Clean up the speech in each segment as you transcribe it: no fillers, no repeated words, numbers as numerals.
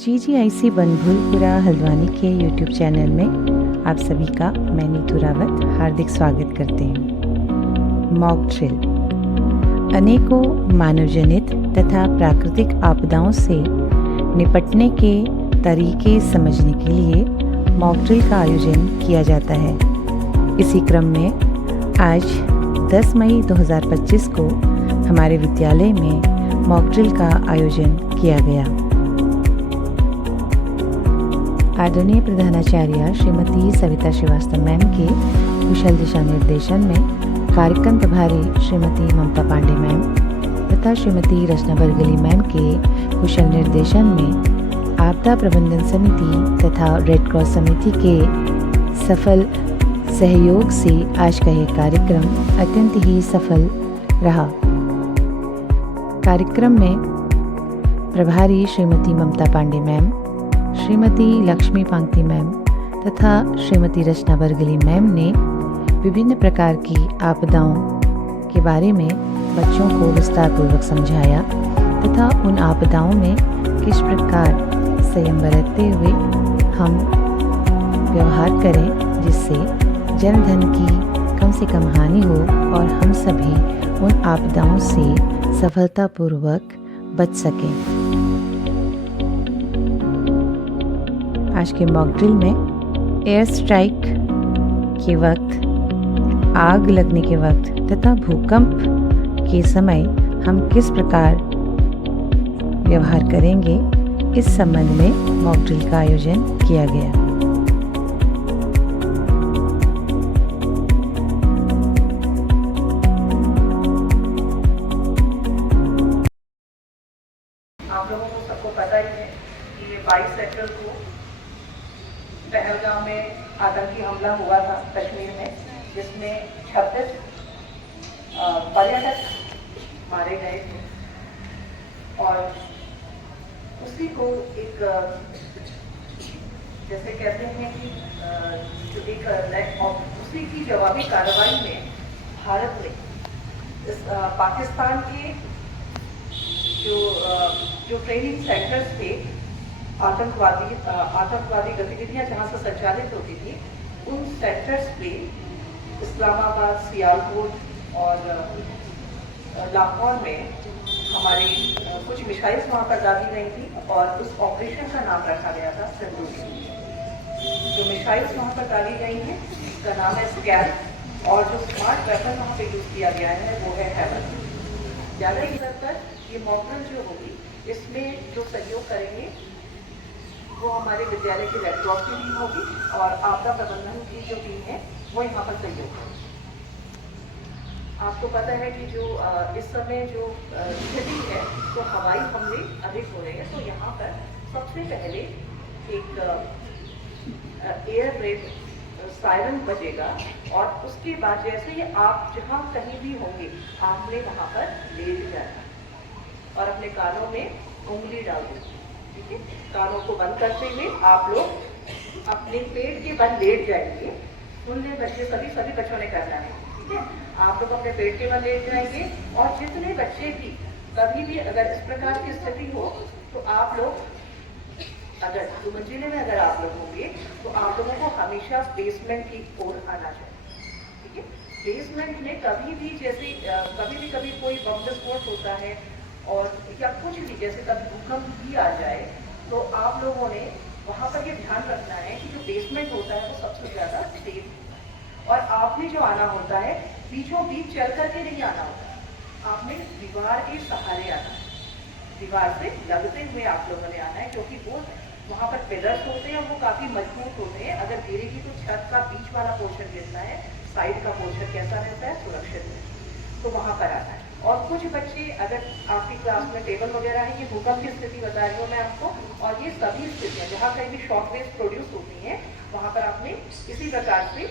GGIC Banbhoolpura Haldwani के YouTube channel में आप सभी का मैं नीतू रावत हार्दिक स्वागत करते हैं। मॉक ड्रिल अनेकों मानवजनित तथा प्राकृतिक आपदाओं से निपटने के तरीके समझने के लिए मॉक ड्रिल का आयोजन किया जाता है। इसी क्रम में आज 10 मई 2025 को हमारे विद्यालय में मॉक ड्रिल का आयोजन किया गया। आदरणीय प्रधानाचार्य श्रीमती सविता श्रीवास्तव मैम के कुशल दिशा निर्देशन में कार्यक्रम प्रभारी श्रीमती ममता पांडे मैम तथा श्रीमती रचना बरगली मैम के कुशल निर्देशन में आपदा प्रबंधन समिति तथा रेड क्रॉस समिति के सफल सहयोग से आज का यह कार्यक्रम अत्यंत ही सफल रहा। कार्यक्रम में प्रभारी श्रीमती ममता पांडे मैम, श्रीमती लक्ष्मी पांगती मैम तथा श्रीमती रचना बरगली मैम ने विभिन्न प्रकार की आपदाओं के बारे में बच्चों को विस्तार पूर्वक समझाया तथा उन आपदाओं में किस प्रकार संयम बरतते हुए हम व्यवहार करें जिससे जनधन की कम से कम हानि हो और हम सभी उन आपदाओं से सफलतापूर्वक बच सकें। आज के मॉक ड्रिल में एयर स्ट्राइक के वक्त, आग लगने के वक्त तथा भूकंप के समय हम किस प्रकार व्यवहार करेंगे, इस संबंध में मॉक ड्रिल का आयोजन किया गया। आप लोगों को सबको पता ही है कि ये 22 अप्रैल को पहलगाम में आतंकी हमला हुआ था कश्मीर में, जिसमें 26 पर्यटक मारे गए थे। और उसी को एक जैसे कहते हैं कि जो एक उसी की जवाबी कार्रवाई में भारत ने इस पाकिस्तान के जो ट्रेनिंग सेंटर्स थे, आतंकवादी गतिविधियां जहां से संचालित होती थी, उन सेक्टर्स पे इस्लामाबाद, सियालकोट और लाहौर में हमारे कुछ मिसाइल्स वहां पर डाली गई थी और उस ऑपरेशन का नाम रखा गया था सिंदूर। जो मिसाइल्स वहां पर डाली गई हैं उसका नाम है स्कैल्प और जो स्मार्ट वेपन वहां पे यूज किया गया है वो है हैमर। ज़्यादा स्तर पर ये मॉक ड्रिल जो होगी, इसमें जो सहयोग करेंगे वो हमारे विद्यालय की रेड क्रॉस की टीम होगी और आपदा प्रबंधन की जो टीम है वो यहाँ पर सहयोग करेगी। आपको पता है कि जो इस समय जो स्थिति है तो हवाई हमले अधिक हो रहे हैं, तो यहाँ पर सबसे पहले एक एयर रेड सायरन बजेगा और उसके बाद जैसे ही आप जहाँ कहीं भी होंगे आपने वहाँ पर लेट जाना और अपने कानों में उंगली डाल दें। ठीक है, कानों को बंद करते हुए आप लोग अपने पेट के बल लेट जाएंगे। सुनने बच्चे सभी बच्चों ने करना है। ठीक है, आप लोग अपने पेट के बल लेट जाएंगे और जितने बच्चे भी कभी भी अगर इस प्रकार की स्थिति हो तो आप लोग अगर दो मंजिले में अगर आप लोग होंगे तो आप लोगों को हमेशा बेसमेंट की ओर आना चाहिए। ठीक है, बेसमेंट में कभी भी जैसे कभी कोई बम विस्फोट होता है और या कुछ भी जैसे कभी भूकंप भी आ जाए तो आप लोगों ने वहाँ पर ये ध्यान रखना है कि जो बेसमेंट होता है वो सबसे ज़्यादा सेफ है और आपने जो आना होता है बीचों बीच चल करके नहीं आना होता, आपने दीवार के सहारे आना है, दीवार से लगते हुए आप लोगों ने आना है, क्योंकि वो वहाँ पर पिलर्स होते हैं वो काफ़ी मजबूत होते हैं। अगर गिरेगी तो छत का बीच वाला पोर्शन गिरता है, साइड का पोर्शन कैसा रहता है, सुरक्षित है, तो वहाँ पर आना है। और कुछ बच्चे अगर आपकी क्लास में टेबल वगैरह है, ये भूकंप की स्थिति बता रही हूँ मैं आपको, और ये सभी स्थितियाँ जहाँ कहीं भी शॉक वेव्स प्रोड्यूस होती हैं वहाँ पर आपने इसी प्रकार से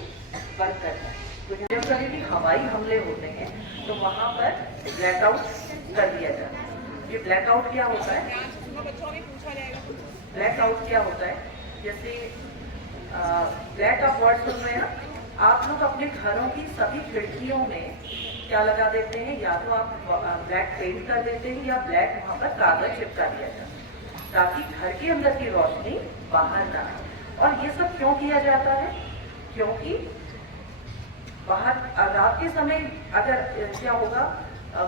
वर्क करना है। तो जब कभी भी हवाई हमले होते हैं तो वहाँ पर ब्लैकआउट कर दिया जाता है। ये ब्लैकआउट क्या होता है? ब्लैकआउट क्या होता है? जैसे ब्लैक आप वर्ड सुन रहे हैं ना, आप लोग अपने घरों की सभी खिड़कियों में क्या लगा देते हैं, या तो आप ब्लैक पेंट कर देते हैं या ब्लैक वहाँ पर कागज चिपका दिया जाता है। ताकि घर के अंदर की रोशनी बाहर ना आए। और ये सब क्यों किया जाता है? क्योंकि बाहर रात के समय अगर क्या होगा,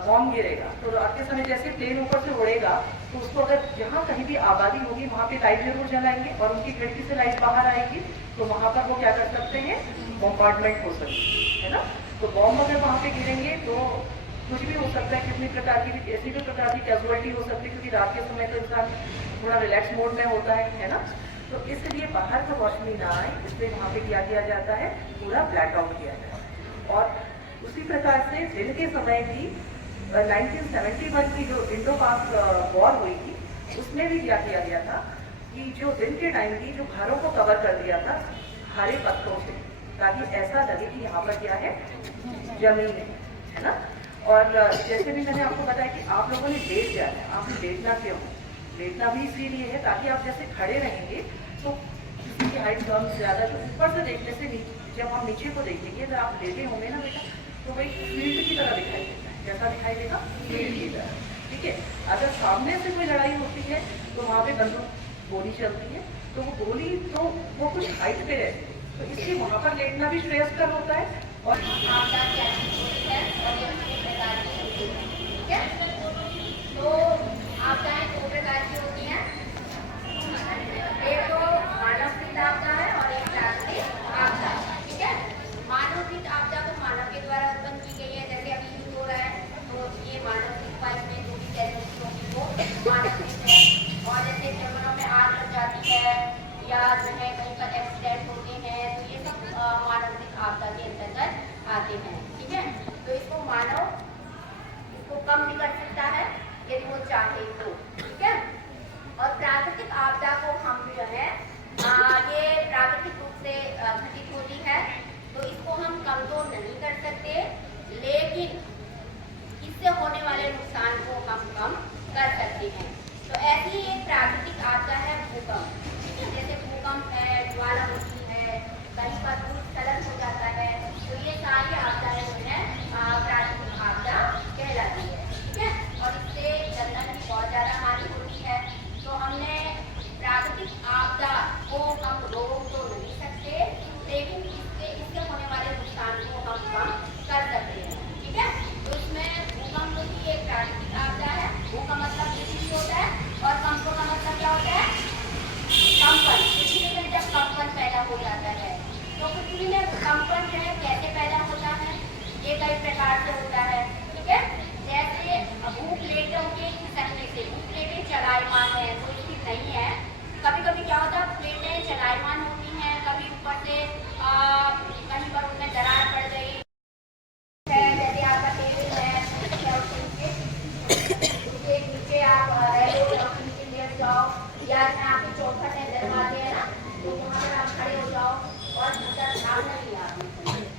बॉम्ब गिरेगा तो रात के समय जैसे प्लेन ऊपर से उड़ेगा तो उसको अगर जहाँ कहीं भी आबादी होगी वहाँ पे लाइट जरूर जलाएंगे और उनकी खिड़की से लाइट बाहर आएगी, तो वहाँ पर वो क्या कर सकते हैं, बॉम्बार्डमेंट हो सकती है ना। तो बॉम्ब अगर वहाँ पे गिरेंगे तो कुछ भी हो सकता है, कितनी प्रकार की ऐसी भी प्रकार की कैजुअलिटी हो सकती है, क्योंकि रात के समय तो इंसान थोड़ा रिलैक्स मोड में होता है ना। तो इसलिए बाहर को रोशनी ना आए इसलिए वहाँ पे क्या किया जाता है, पूरा ब्लैकआउट किया जाता है। और उसी प्रकार से दिन के समय भी 1971 की जो इंडो पाक वॉर हुई थी उसमें भी क्या किया गया था कि जो दिन के टाइम की जो घरों को कवर कर दिया था हरे पत्तों से, ताकि ऐसा लगे कि यहाँ पर क्या है, जमीन है ना। और जैसे भी मैंने आपको बताया कि आप लोगों ने लेट जाना है, आपने लेटना क्यों, लेटना भी इसीलिए है ताकि आप जैसे खड़े रहेंगे तो किसी की हाइट कम ज़्यादा, तो ऊपर से देखने से जब आप नीचे को देखेंगे, अगर आप लेटे होंगे ना बेटा, तो वही फील्ड की तरह दिखाई देता है। कैसा दिखाई देगा, फील्ड की तरह, ठीक है। अगर सामने से कोई लड़ाई होती है तो वहाँ पे बंदूक गोली चलती है, तो वो गोली तो वो कुछ हाइट पे रहती है, तो इसलिए वहाँ पर लेटना भी श्रेयस्कर होता है। और आपदा क्या चीज है और ये किस प्रकार की होती है, ठीक है। तो आपदाएं दो प्रकार की होती हैं, एक तो मानवकृत आपदा है और एक प्राकृतिक आपदा, ठीक है। मानवकृत आपदा तो मानव के द्वारा उत्पन्न की गई है, जैसे अभी युद्ध हो रहा है तो ये मानवकृत का, इसमें जो भी कैजुअलिटी होगी वो मानवकृत है। और जैसे जंगलों में आग लग जाती है या जो है कहीं पर एक्सीडेंट होते हैं, तो ये सब मानवकृत आपदा के अंतर्गत आते हैं, ठीक है। तो इसको मानव इसको कम भी कर सकता है यदि वो चाहे तो, ठीक है। और प्राकृतिक आपदा को हम जो है ये प्राकृतिक रूप से घटित होती है, तो इसको हम कम तो नहीं कर सकते, लेकिन इससे होने वाले नुकसान को हम कम कर सकते हैं। तो ऐसी ही एक प्राकृतिक आपदा है भूकंप, ठीक है। जैसे भूकंप है, ज्वालामुखी है, कहीं पर भूस्खलन हो जाता है, तो ये सारी आपदाएं जो है प्राकृतिक आपदा कहलाती है, ठीक है। और इससे जनधन की बहुत ज़्यादा हानि होती है। तो हमने प्राकृतिक आपदा को हम रोक तो नहीं सकते, लेकिन इससे होने वाले नुकसान को हम कम कर सकते हैं, ठीक है। तो इसमें भूकंप भी एक प्राकृतिक आपदा है। भूकंप मतलब पृथ्वी होता है और कंपन का मतलब क्या होता है, कंपन। पृथ्वी में जब कंपन पैदा हो जाता है तो पृथ्वी में कंपन जो है कैसे पैदा होता है, ये कई प्रकार से होता है, ठीक है। जैसे भूप्लेटों के खिसकने से, भूप्लेटें चलायमान है, कोई चीज नहीं है, कभी कभी क्या होता है प्लेटें चलायमान होती हैं, कभी ऊपर से कहीं पर उनमें दरार पड़ गई है, जैसे आपका टेबल है उसके नीचे आप नीचे लेट जाओ, या आपकी चौखट है, दरवाजे है ना, तो वहाँ पर आप खड़े हो जाओ और भीतर ध्यान नहीं आप,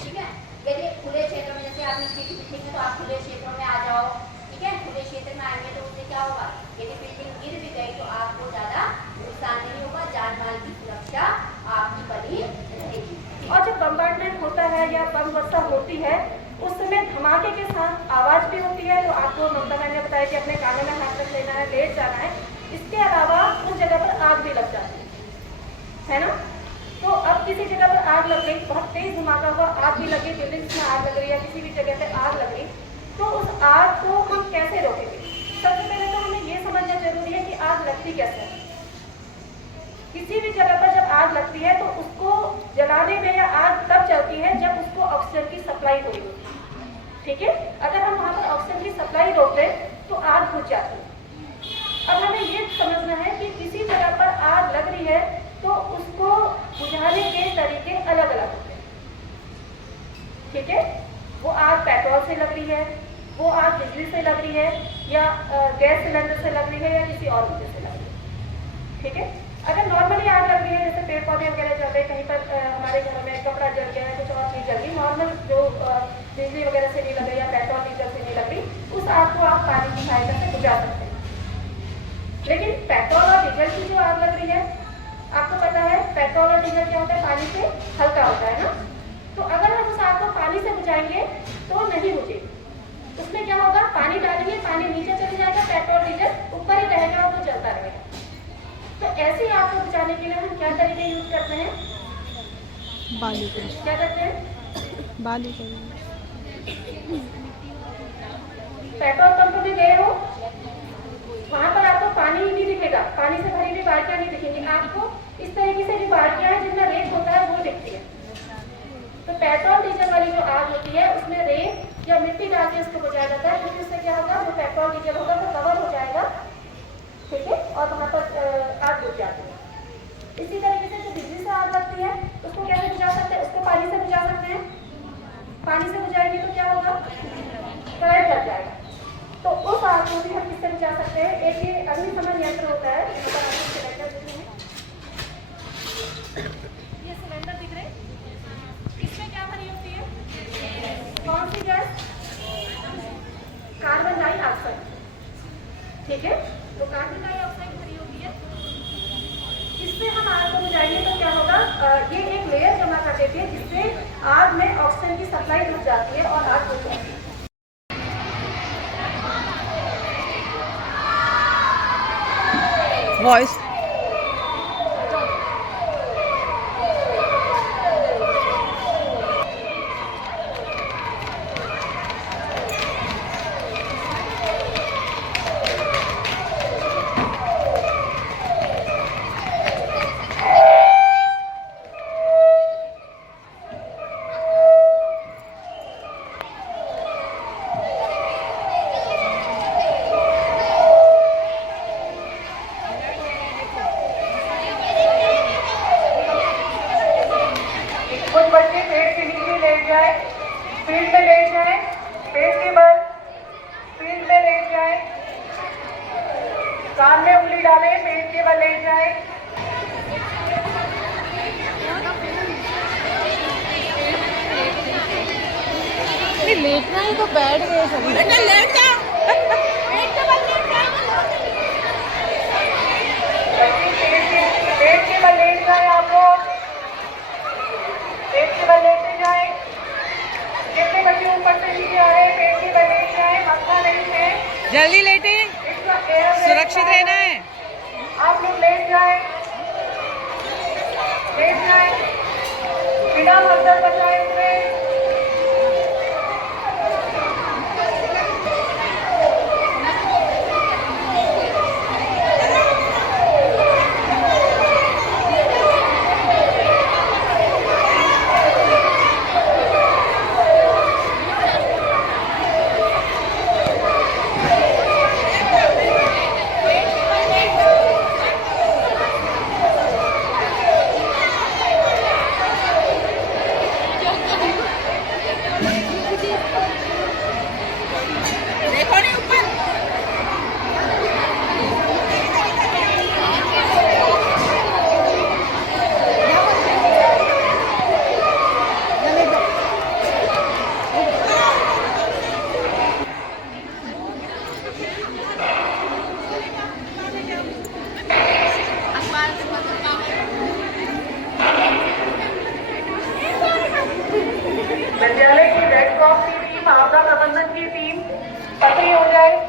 ठीक है। यदि खुले क्षेत्र में जैसे आप नीचे की बिल्डिंग है तो आप खुले क्षेत्रों में आ जाओ, ठीक है। खुले क्षेत्र में आएंगे तो उससे क्या होगा, यदि बिल्डिंग गिर भी गई तो आपको ज़्यादा नुकसान नहीं होगा, जान माल की सुरक्षा आपकी बनी रहेगी। और जब बम्बार्डमेंट होता है या बम वर्षा होती है उस समय धमाके के साथ आवाज़ भी होती है, तो आपको ममता मैम ने बताया कि अपने कानों में हाथ रख लेना है, लेट जाना है। इसके अलावा उस जगह पर आग भी लग जाती है ना। तो अब किसी जगह पर आग लग गई, बहुत तेज धमाका हुआ, आग भी लगी, बिल्डिंग्स में आग लग रही है, किसी भी जगह पे आग लग गई, तो उस आग को हम कैसे रोकेंगे? सबसे पहले तो हमें ये समझना जरूरी है कि आग लगती कैसे है। किसी भी जगह पर जब आग लगती है तो उसको जलाने में या आग तब चलती है जब उसको ऑक्सीजन की सप्लाई हो रही होती है, ठीक है। अगर हम वहाँ पर ऑक्सीजन की सप्लाई रोक दें तो आग बुझ जाती है। अब हमें ये समझना है कि किसी जगह पर आग लग रही है तो उसको बुझाने के तरीके अलग अलग होते हैं, ठीक है। वो आग पेट्रोल से लग रही है, वो आग बिजली से लग रही है, या गैस सिलेंडर से लग रही है, या किसी और वजह से लग रही है, ठीक है। अगर नॉर्मली आग लग रही है, जैसे पेड़ पौधे वगैरह जल रहे, कहीं पर हमारे घरों में कपड़ा जल गया है, कुछ और चीज़ जल गई, नॉर्मल जो बिजली वगैरह से नहीं लग रही या पेट्रोल डीजल से नहीं लग रही, उस आग को आप पानी की सहायता से बुझा सकते हैं। लेकिन पेट्रोल और डीजल की जो आग लग रही है, आपको पता है पेट्रोल और डीजल क्या होता है, पानी से हल्का होता है ना। तो अगर हम उस आग को पानी से बुझाएंगे तो नहीं बुझेगी। उसमें क्या होगा, पानी डालेंगे, पानी नीचे चले जाएगा, पेट्रोल डीजल ऊपर ही रहेगा और वो चलता रहेगा, ऐसी आग को बुझाने के लिए हम क्या तरीके यूज करते हैं? बाली क्या करते हैं? बाली पेट्रोल पंप में गए हो, वहां पर आपको पानी ही नहीं दिखेगा, पानी से भरी हुई बाल्टियां नहीं दिखेंगी, आपको इस तरीके से जो बाल्टियां हैं जिनमें रेत होता है वो दिखती है। तो पेट्रोल डीजल वाली जो आग होती है उसमें रेत या मिट्टी डाल के उसको बुझाया जाता है, क्योंकि उससे क्या होगा, जो पेट्रोल डीजल होगा वो कवर हो जाएगा, ठीक है, और वहां पर आग बुझ जाती है। इसी तरीके से जो बिजली से आग लगती है उसको कैसे बुझा सकते हैं? उसको पानी से बुझा सकते हैं। पानी से बुझाएंगे तो क्या होगा? करंट लग जाएगा। तो उस आग को भी हम किससे बुझा सकते हैं? एक ये अग्निशमन यंत्र होता है, ये सिलेंडर दिख रहे हैं, इसमें क्या भरी होती है? कौन सी गैस? कार्बन डाइऑक्साइड, ठीक है, तो कार्बन डाइऑक्साइड भरी होती है। इससे हम आग को बुझाएंगे तो क्या होगा, ये एक लेयर जमा कर देती है जिससे आग में ऑक्सीजन की सप्लाई रुक जाती है और आग बुझ जाती है। वॉइस कुछ बच्चे पेड़ के नीचे लेट जाए, फील्ड में लेट जाए, पेड़ के बल फील्ड में लेट जाए, कान में उंगली डाले, पेड़ के बल लेट जाए। लेटना ही तो बैठ गए सभी। लेट जा पेड़ के बल लेट जाए, आप लोग पेड़ के बल लेटे जाए। जितने बच्चे ऊपर से नीचे आ रहे हैं पेड़ के बल लेट जाए, मक्का नहीं है, जल्दी लेटे, सुरक्षित रहना है। आप लोग लेट जाए, बिना मच्छर बचाए हुए। विद्यालय की रेड क्रॉस की टीम, आपदा प्रबंधन की टीम सक्रिय हो जाए।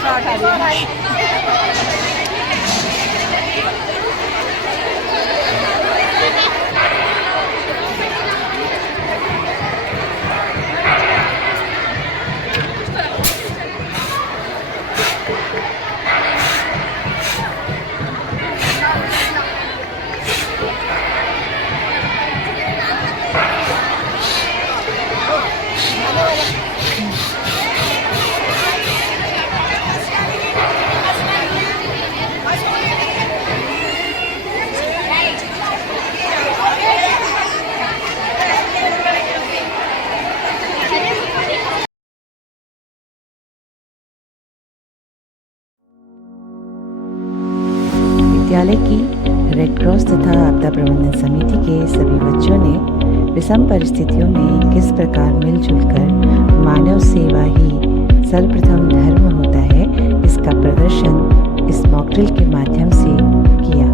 शॉट आ रही है। विद्यालय की रेड क्रॉस तथा आपदा प्रबंधन समिति के सभी बच्चों ने विषम परिस्थितियों में किस प्रकार मिलजुल कर मानव सेवा ही सर्वप्रथम धर्म होता है, इसका प्रदर्शन इस मॉक ड्रिल के माध्यम से किया।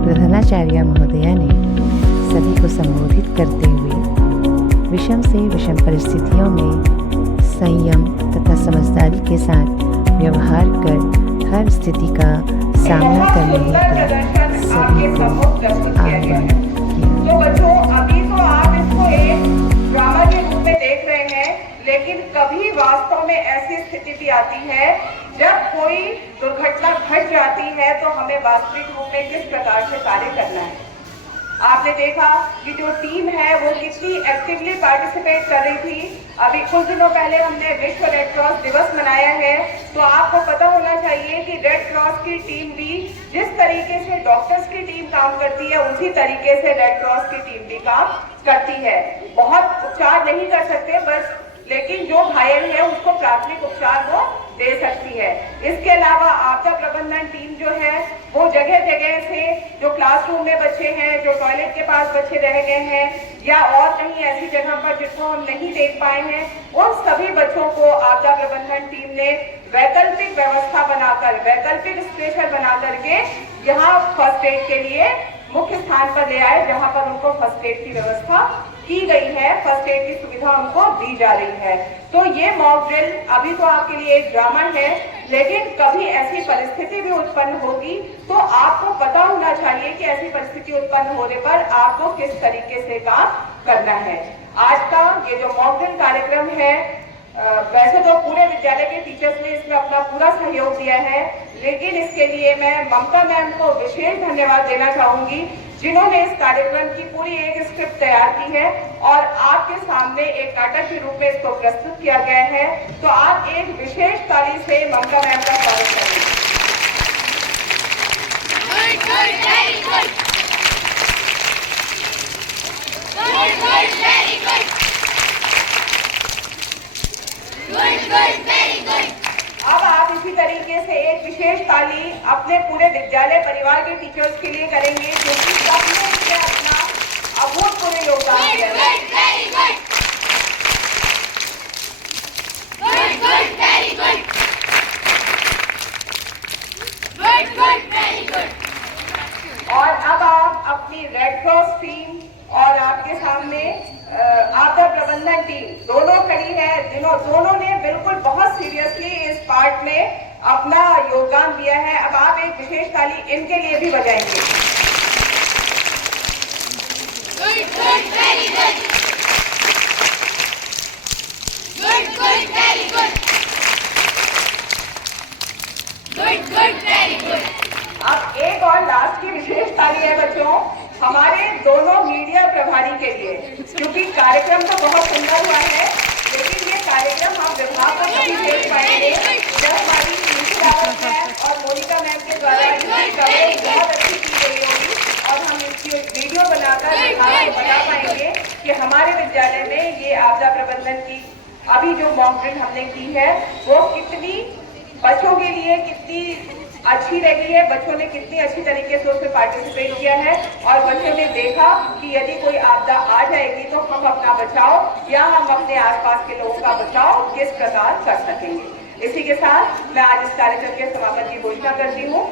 प्रधानाचार्य महोदया ने सभी को संबोधित करते हुए विषम से विषम परिस्थितियों में संयम तथा समझदारी के साथ व्यवहार कर हर स्थिति का सामना करने हेतु सभी को आह्वान किया। तो बच्चों, अभी तो आप इसको एक ड्रामा के रूप में देख रहे हैं, लेकिन कभी वास्तव में ऐसी स्थिति भी आती है जब कोई दुर्घटना घट जाती है तो हमें वास्तविक रूप में किस प्रकार से कार्य करना है। आपने देखा कि जो टीम है वो कितनी एक्टिवली पार्टिसिपेट कर रही थी। अभी कुछ दिनों पहले हमने विश्व रेड क्रॉस दिवस मनाया है, तो आपको पता होना चाहिए कि रेड क्रॉस की टीम भी जिस तरीके से डॉक्टर्स की टीम काम करती है उसी तरीके से रेड क्रॉस की टीम भी काम करती है। बहुत उपचार नहीं कर सकते बस, लेकिन जो घायल है उसको प्राथमिक उपचार वो दे सकती है। इसके अलावा आपदा प्रबंधन टीम जो है वो जगह जगह से जो क्लासरूम में बच्चे हैं, जो टॉयलेट के पास बच्चे रह गए हैं या और कहीं ऐसी जगह पर जिसको हम नहीं देख पाए हैं, उन सभी बच्चों को आपदा प्रबंधन टीम ने वैकल्पिक व्यवस्था बनाकर, वैकल्पिक स्ट्रेचर बना करके यहाँ फर्स्ट एड के लिए मुख्य स्थान पर ले आए, जहाँ पर उनको फर्स्ट एड की व्यवस्था की गई है, फर्स्ट एड की सुविधा उनको दी जा रही है। तो ये मॉक ड्रिल अभी तो आपके लिए एक ड्रामा है, लेकिन कभी ऐसी परिस्थिति भी उत्पन्न होगी तो आपको पता होना चाहिए कि ऐसी परिस्थिति उत्पन्न होने पर आपको किस तरीके से काम करना है। आज का ये जो मॉक ड्रिल कार्यक्रम है, वैसे तो पूरे विद्यालय के टीचर्स ने इसमें अपना पूरा सहयोग दिया है, लेकिन इसके लिए मैं ममता मैम को विशेष धन्यवाद देना चाहूंगी, जिन्होंने इस कार्यक्रम की पूरी एक स्क्रिप्ट तैयार की है और आपके सामने एक नाटक के रूप में इसको प्रस्तुत किया गया है। तो आप एक विशेष ताली से ममता मैम का स्वागत करें। अब आप इसी तरीके से एक विशेष ताली अपने पूरे विद्यालय परिवार के टीचर्स के लिए करेंगे, क्योंकि सबने इसमें अपना अभूतपूर्व योगदान दिया है। और अब आप अपनी रेड क्रॉस टीम और आपके सामने आपदा प्रबंधन टीम दोनों खड़ी है, दोनों ने बिल्कुल बहुत सीरियसली इस पार्ट में अपना योगदान दिया है। अब आप एक विशेष ताली इनके लिए भी बजाएंगे। अब एक और लास्ट की विशेष ताली है बच्चों हमारे दोनों मीडिया प्रभारी के लिए, क्योंकि कार्यक्रम तो बहुत सुंदर हुआ है, लेकिन ये कार्यक्रम हम विभाग को नहीं देख पाएंगे जब हमारी रावत मैम और मोनिका मैम के द्वारा इसकी कवरेज बहुत अच्छी की गई होगी और हम इसकी वीडियो बनाकर विभाग को बता पाएंगे कि हमारे विद्यालय में ये आपदा प्रबंधन की अभी जो मॉक ड्रिल हमने की है वो कितनी बच्चों के लिए कितनी अच्छी लगी है, बच्चों ने कितनी अच्छी तरीके से उसमें पार्टिसिपेट किया है और बच्चों ने देखा कि यदि कोई आपदा आ जाएगी तो हम अपना बचाव या हम अपने आसपास के लोगों का बचाव किस प्रकार कर सकेंगे। इसी के साथ मैं आज इस कार्यक्रम के समापन की घोषणा करती हूँ।